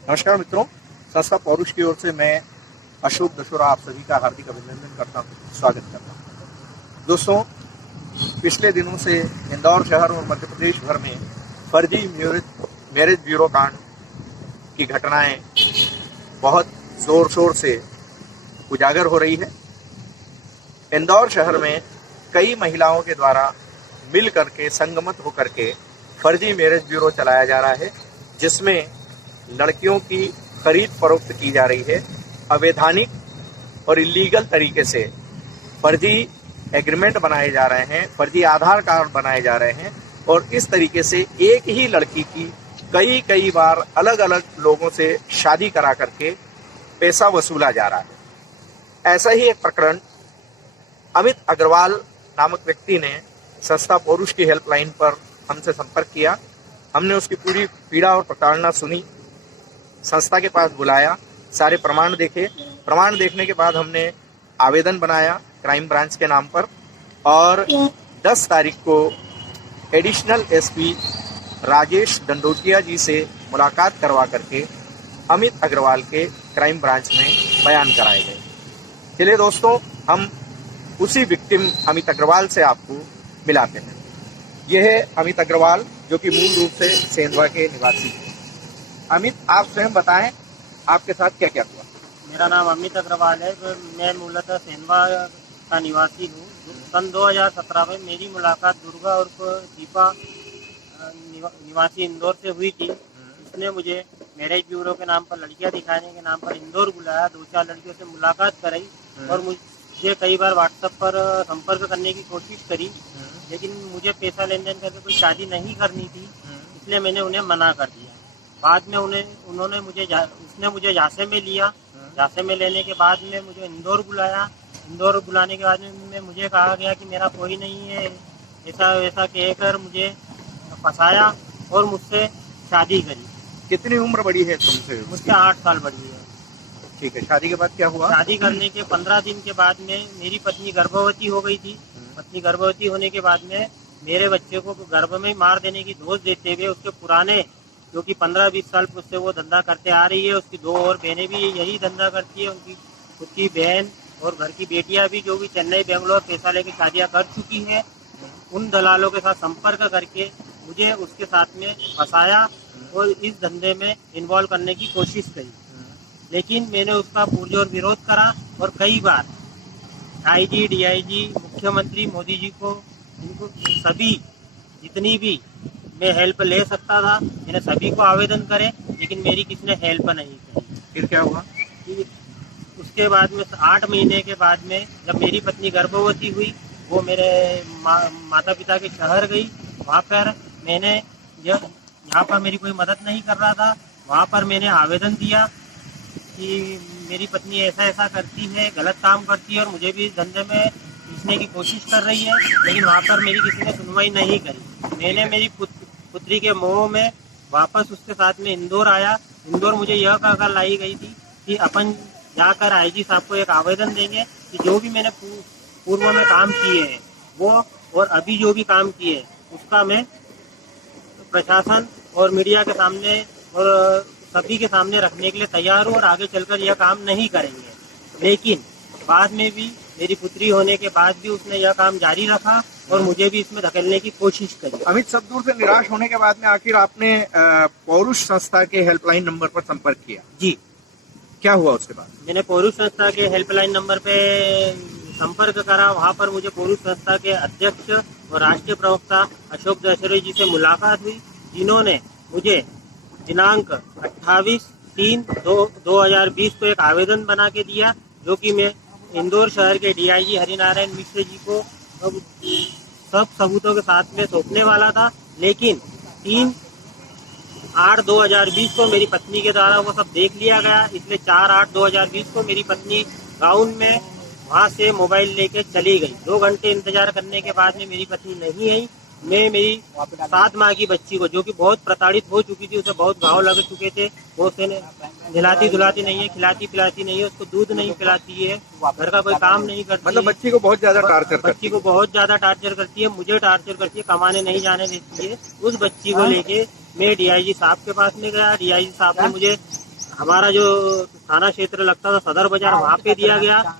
नमस्कार मित्रों, संस्था पौरुष की ओर से मैं अशोक दशोरा आप सभी का हार्दिक अभिनंदन करता हूँ, स्वागत करता हूँ। दोस्तों, पिछले दिनों से इंदौर शहर और मध्य प्रदेश भर में फर्जी मैरिज ब्यूरो कांड की घटनाएं बहुत जोर शोर से उजागर हो रही है। इंदौर शहर में कई महिलाओं के द्वारा मिल करके संगमत होकर के फर्जी मैरिज ब्यूरो चलाया जा रहा है, जिसमें लड़कियों की खरीद फरोख्त की जा रही है। अवैधानिक और इलीगल तरीके से फर्जी एग्रीमेंट बनाए जा रहे हैं, फर्जी आधार कार्ड बनाए जा रहे हैं और इस तरीके से एक ही लड़की की कई बार अलग अलग लोगों से शादी करा करके पैसा वसूला जा रहा है। ऐसा ही एक प्रकरण अमित अग्रवाल नामक व्यक्ति ने संस्था पौरुष की हेल्पलाइन पर हमसे संपर्क किया। हमने उसकी पूरी पीड़ा और प्रताड़ना सुनी, संस्था के पास बुलाया, सारे प्रमाण देखे। प्रमाण देखने के बाद हमने आवेदन बनाया क्राइम ब्रांच के नाम पर और 10 तारीख को एडिशनल एसपी राजेश दंडोतिया जी से मुलाकात करवा करके अमित अग्रवाल के क्राइम ब्रांच में बयान कराए गए। चलिए दोस्तों, हम उसी विक्टिम अमित अग्रवाल से आपको मिलाते हैं। यह है अमित अग्रवाल, जो कि मूल रूप से सेंधवा के निवासी हैं। अमित, आप स्वयं बताएं आपके साथ क्या क्या हुआ। मेरा नाम अमित अग्रवाल है। मैं मूलतः सेंधवा का निवासी हूँ। सन 2017 में मेरी मुलाकात दुर्गा और दीपा निवासी इंदौर से हुई थी। उसने मुझे मैरिज ब्यूरो के नाम पर लड़कियां दिखाने के नाम पर इंदौर बुलाया, 2-4 लड़कियों से मुलाकात कराई और मुझे कई बार व्हाट्सएप पर संपर्क करने की कोशिश करी, लेकिन मुझे पैसा लेन देन करके कोई शादी नहीं करनी थी, इसलिए मैंने उन्हें मना कर दिया। बाद में उसने मुझे झांसे में लिया। झांसे में लेने के बाद में मुझे इंदौर बुलाया। इंदौर बुलाने के बाद में मुझे कहा गया कि मेरा कोई नहीं है, ऐसा वैसा कहकर मुझे फंसाया और मुझसे शादी करी। कितनी उम्र बड़ी है तुमसे? मुझसे 8 साल बड़ी है। ठीक है, शादी के बाद क्या हुआ? शादी करने के 15 दिन के बाद में मेरी पत्नी गर्भवती हो गई थी। पत्नी गर्भवती होने के बाद में मेरे बच्चे को गर्भ में मार देने की दोष देते हुए उसके पुराने, जो कि 15-20 साल से वो धंधा करते आ रही है, उसकी 2 और बहनें भी यही धंधा करती है, उनकी खुद की बहन और घर की बेटियां भी, जो भी चेन्नई बेंगलोर पैसा लेके शादियां कर चुकी है, उन दलालों के साथ संपर्क करके मुझे उसके साथ में फंसाया और इस धंधे में इन्वॉल्व करने की कोशिश करी। लेकिन मैंने उसका पुरजोर विरोध करा और कई बार आईजी, डीआईजी, मुख्यमंत्री मोदी जी को, इनको सभी जितनी भी मैं हेल्प ले सकता था, मैंने सभी को आवेदन करे, लेकिन मेरी किसी ने हेल्प नहीं करी। फिर क्या हुआ? उसके बाद में 8 महीने के बाद में जब मेरी पत्नी गर्भवती हुई, वो मेरे माता पिता के शहर गई। वहाँ पर मैंने यहाँ पर मेरी कोई मदद नहीं कर रहा था, वहाँ पर मैंने आवेदन दिया कि मेरी पत्नी ऐसा ऐसा करती है, गलत काम करती है और मुझे भी इस धंधे में खींचने की कोशिश कर रही है, लेकिन वहाँ पर मेरी किसी ने सुनवाई नहीं करी। मैंने मेरी पुत्री के मोह में वापस उसके साथ में इंदौर आया। इंदौर मुझे यह कहकर लाई गई थी कि अपन जाकर आईजी साहब को एक आवेदन देंगे कि जो भी मैंने पूर्व में काम किए हैं वो और अभी जो भी काम किए हैं उसका मैं प्रशासन और मीडिया के सामने और सभी के सामने रखने के लिए तैयार हूँ और आगे चलकर यह काम नहीं करेंगे। लेकिन बाद में भी मेरी पुत्री होने के बाद भी उसने यह काम जारी रखा और मुझे भी इसमें धकेलने की कोशिश करी। अमित, सब दूर से निराश होने के बाद में आखिर आपने पौरुष संस्था के हेल्पलाइन नंबर पर संपर्क किया? जी। क्या हुआ उसके बाद? मैंने पौरुष संस्था के हेल्पलाइन नंबर पे संपर्क करा। वहाँ पर मुझे पौरुष संस्था के अध्यक्ष और राष्ट्रीय प्रवक्ता अशोक दशोरा जी से मुलाकात हुई, जिन्होंने मुझे दिनांक 28/3/2020 को एक आवेदन बना के दिया, जो कि मैं इंदौर शहर के डीआईजी हरिनारायण मिश्र जी को सब सबूतों के साथ में सौंपने वाला था। लेकिन 3/8/2020 को मेरी पत्नी के द्वारा वो सब देख लिया गया, इसलिए 4/8/2020 को मेरी पत्नी गाउन में वहाँ से मोबाइल लेके चली गई। 2 घंटे इंतजार करने के बाद में मेरी पत्नी नहीं आई। मैं मेरी 7 माह की बच्ची को, जो कि बहुत प्रताड़ित हो चुकी थी, उसे बहुत घाव लग चुके थे, वो उसे नहलाती धुलाती नहीं है, खिलाती पिलाती नहीं है, उसको दूध नहीं पिलाती है, घर का कोई काम नहीं करती। मतलब बच्ची को बहुत ज्यादा टार्चर बच्ची को बहुत ज्यादा टार्चर करती है, मुझे टार्चर करती है, कमाने नहीं जाने देती है। उस बच्ची को लेके मैं डीआईजी साहब के पास में गया। डीआईजी साहब ने मुझे हमारा जो थाना क्षेत्र लगता था सदर बाजार, वहाँ पे दिया गया।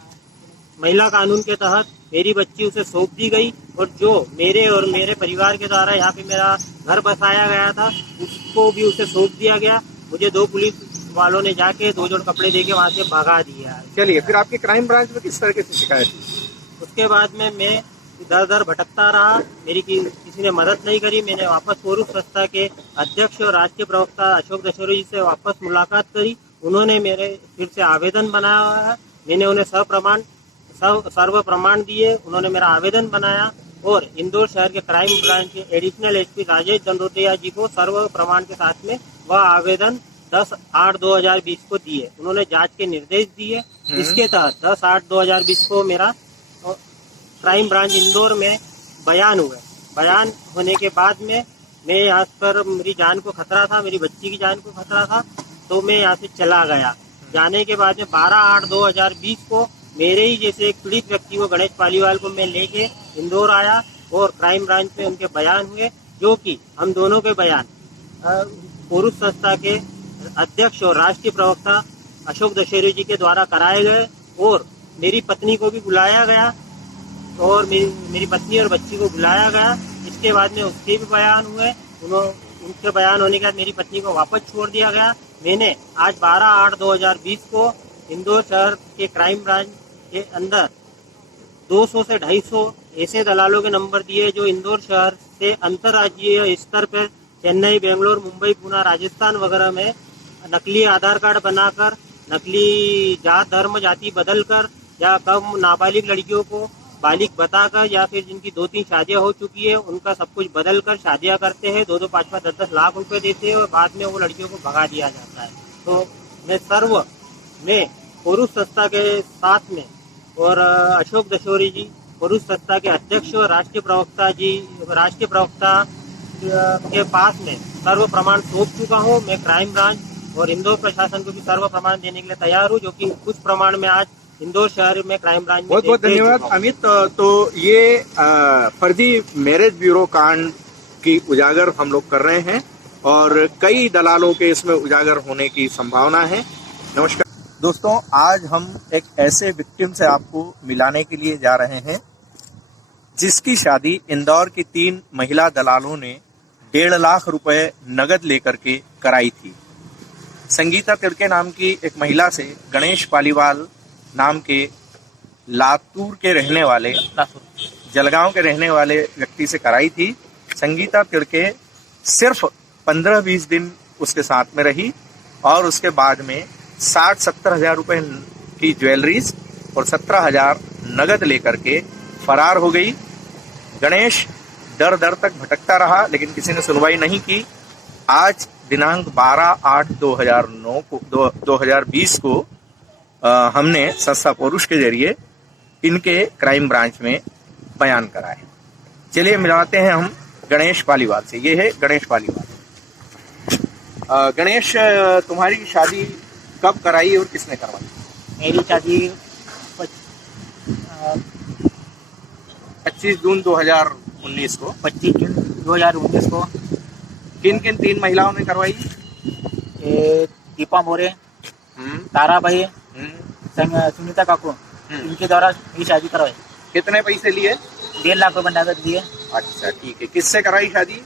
महिला कानून के तहत मेरी बच्ची उसे सौंप दी गई, और जो मेरे और मेरे परिवार के द्वारा यहाँ पे मेरा घर बसाया गया था उसको भी उसे सौंप दिया गया। मुझे 2 पुलिस वालों ने जाके 2 जोड़ कपड़े देके वहाँ से भगा दिया। चलिए, फिर आपकी क्राइम ब्रांच में किस तरीके से शिकायत हुई? उसके बाद में मैं इधर उधर भटकता रहा, मेरी किसी ने मदद नहीं करी। मैंने वापस कोरूस संस्था के अध्यक्ष और राष्ट्रीय प्रवक्ता अशोक दशोरी जी से वापस मुलाकात करी। उन्होंने मेरे फिर से आवेदन बनाया हुआ है। मैंने उन्हें सर्व प्रमाण दिए। उन्होंने मेरा आवेदन बनाया और इंदौर शहर के क्राइम ब्रांच के एडिशनल एसपी राजेश दंडोतिया जी को सर्व प्रमाण के साथ में वह आवेदन 10/8/2020 को दिए। उन्होंने जांच के निर्देश दिए। इसके तहत 10/8/2020 को मेरा क्राइम ब्रांच इंदौर में बयान हुए। बयान होने के बाद में मैं यहाँ पर, मेरी जान को खतरा था, मेरी बच्ची की जान को खतरा था, तो मैं यहाँ से चला गया। जाने के बाद में 12/8/2020 को मेरे ही जैसे एक पीड़ित व्यक्ति को, गणेश पालीवाल को मैं लेके इंदौर आया और क्राइम ब्रांच में उनके बयान हुए, जो कि हम दोनों के बयान कोरूस संस्था के अध्यक्ष और राष्ट्रीय प्रवक्ता अशोक दशहरी जी के द्वारा कराए गए। और मेरी पत्नी को भी बुलाया गया और मेरी पत्नी और बच्ची को बुलाया गया। इसके बाद में उसके भी बयान हुए। उनके बयान होने के बाद मेरी पत्नी को वापस छोड़ दिया गया। मैंने आज 12/8/2020 को इंदौर शहर के क्राइम ब्रांच के अंदर 200 से 250 ऐसे दलालों के नंबर दिए जो इंदौर शहर से अंतर्राज्यीय स्तर पर चेन्नई, बेंगलोर, मुंबई, पुणे, राजस्थान वगैरह में नकली आधार कार्ड बनाकर, नकली जात धर्म जाति बदलकर, या कम नाबालिग लड़कियों को बालिग बताकर, या फिर जिनकी 2-3 शादियां हो चुकी है उनका सब कुछ बदल कर शादियां करते हैं। 2-2, 5-5, 10-10 लाख रुपए देते हैं और बाद में वो लड़कियों को भगा दिया जाता है। तो मैं कोरूस संस्था के साथ में और अशोक दशोरी जी, कोरूस संस्था के अध्यक्ष और राष्ट्रीय प्रवक्ता के पास में सर्व प्रमाण सौंप चुका हूँ। मैं क्राइम ब्रांच और इंदौर प्रशासन को भी सर्व प्रमाण देने के लिए तैयार हूँ, जो कि कुछ प्रमाण में आज इंदौर शहर में क्राइम ब्रांच में बहुत बहुत धन्यवाद अमित। तो ये फर्जी मैरिज ब्यूरो कांड की उजागर हम लोग कर रहे हैं और कई दलालों के इसमें उजागर होने की संभावना है। नमस्कार दोस्तों, आज हम एक ऐसे विक्टिम से आपको मिलाने के लिए जा रहे हैं जिसकी शादी इंदौर की 3 महिला दलालों ने 1.5 लाख रुपए नगद लेकर के कराई थी। संगीता तिड़के नाम की एक महिला से गणेश पालीवाल नाम के लातूर के रहने वाले, जलगांव के रहने वाले व्यक्ति से कराई थी। संगीता तिड़के सिर्फ 15-20 दिन उसके साथ में रही और उसके बाद में 60-70 हजार रुपए की ज्वेलरीज और 17 हजार नगद लेकर के फरार हो गई। गणेश दर दर तक भटकता रहा लेकिन किसी ने सुनवाई नहीं की। आज दिनांक 12/8/2020 को हमने संस्था कोरूस के जरिए इनके क्राइम ब्रांच में बयान कराए। चलिए मिलाते हैं हम गणेश पालीवाल से। ये है गणेश पालीवाल। गणेश, तुम्हारी शादी कब कराई और किसने करवाई? मेरी शादी 25 जून 2019 को। 25 जून 2019 को। किन किन 3 महिलाओं ने करवाई? दीपा मोरे, ताराबाई, सुनीता काकू, इनके द्वारा ये शादी करवाई। कितने पैसे लिए? 1.5 लाख रुपए नगद दिए। अच्छा, ठीक है। किससे कराई शादी?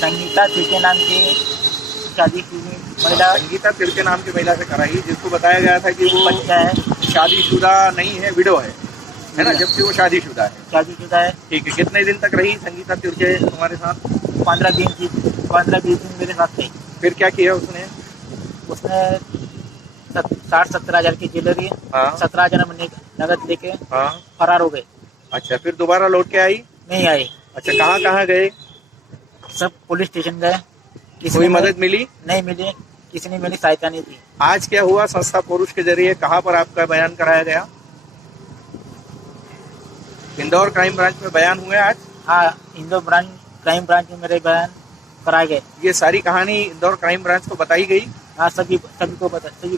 संगीता तिड़के नाम की शादी की महिला। संगीता तिड़के नाम की महिला से कराई, जिसको बताया गया था कि वो बच्चा है, शादीशुदा नहीं है, विडो है ना, जबकि वो शादीशुदा है। शादीशुदा है। ठीक है। कितने दिन तक रही संगीता तिड़के तुम्हारे साथ? 15-20 दिन मेरे साथ थी। फिर क्या किया उसने? 60-70 हजार की ज्वेलरी, 17 हजार नगद लेके फरार हो गए। अच्छा, फिर दोबारा लौट के आई? नहीं आई। अच्छा, कहाँ कहाँ गए? सब पुलिस स्टेशन गए। कोई मदद मिली? नहीं मिली, किसी ने मेरी सहायता नहीं की। आज क्या हुआ? संस्था कोरूस के जरिए कहाँ पर आपका बयान कराया गया? इंदौर क्राइम ब्रांच में बयान हुए आज? हाँ, इंदौर क्राइम ब्रांच में मेरे बयान कराए गए। ये सारी कहानी इंदौर क्राइम ब्रांच को बताई गई? हाँ, सभी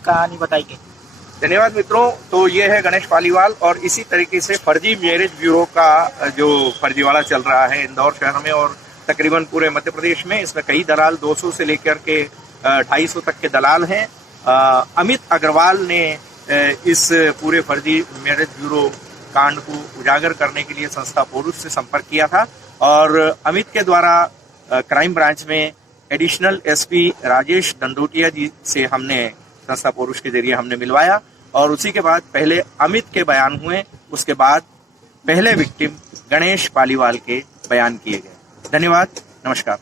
कहानी बताई गई। धन्यवाद मित्रों। तो ये है गणेश पालीवाल और इसी तरीके से फर्जी मैरिज ब्यूरो का जो फर्जीवाड़ा चल रहा है इंदौर शहर में और तकरीबन पूरे मध्य प्रदेश में। इसमें कई दलाल 200 से लेकर के 250 तक के दलाल हैं अमित अग्रवाल ने इस पूरे फर्जी मैरिज ब्यूरो कांड को उजागर करने के लिए संस्था पोरुष से संपर्क किया था और अमित के द्वारा क्राइम ब्रांच में एडिशनल एसपी राजेश दंडोटिया जी से हमने संस्था पोरुष के जरिए हमने मिलवाया और उसी के बाद पहले अमित के बयान हुए, उसके बाद पहले विक्टिम गणेश पालीवाल के बयान किए गए। धन्यवाद, नमस्कार।